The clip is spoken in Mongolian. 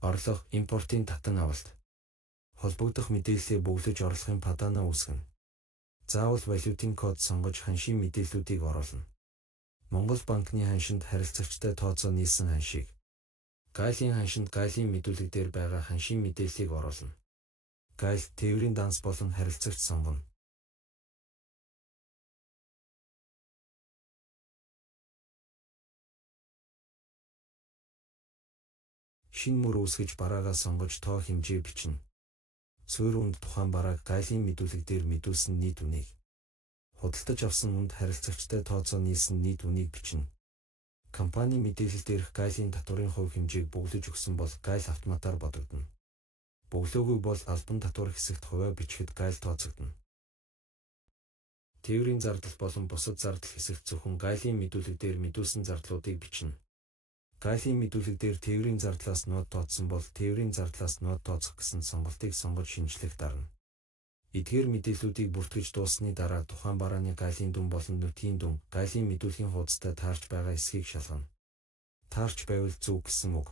Орлого, импортын татан авалт. Холбогдох мэдээллээ бөглөж орлогын падаанаа үүсгэнэ. Заавал валютын код сонгож ханшийн мэдээллүүдийг оруулна. Монгол банкны ханшинд харилцагчтай тооцоо нийлсэн ханшийг. Гайлийн ханшинд гайлийн мэдүүлэг дээр байгаа ханшийн мэдээллийг оруулна. Гайл, тээврийн данс болон харилцагч сонгоно. Шинэ мөр үүсгэж бараагаа сонгож тоо хэмжээ бичнэ. Суурь үнд тухайн барааг гайлийн мэдүүлэг дээр мэдүүлсэн нийт үнийг. Худалдаж авсан үнд харилцагчтай тооцоо нийлсэн нийт үнийг бичнэ. Компани мэдээлэл дээрх гайлийн татварын хувь хэмжээг бөглөж өгсөн бол гайл автоматар бодогдно. Бөглөөгүй бол албан татвар хэсэгт хувиа бичихэд гайл тооцогдно. Тээврийн зардал болон бусад зардал хэсэгт зөвхөн гайлийн мэдүүлэг дээр мэдүүлсэн зардлуудыг бичнэ. Гайлийн мэдүүлэг дээр тээврийн зардлаас нод тооцсон бол тээврийн зардлаас нод тооцох гэсэн сонголтыг сонгож шинжлэх дарна. Эдгээр мэдээллүүдийг бүртгэж дууссаны дараа тухайн барааны гайлийн дүн болон нутгийн дүн, гайлийн мэдүүлгийн хуудастай таарч байгаа эсхийг шалгана. Таарч байвал зөв гэсэн үг.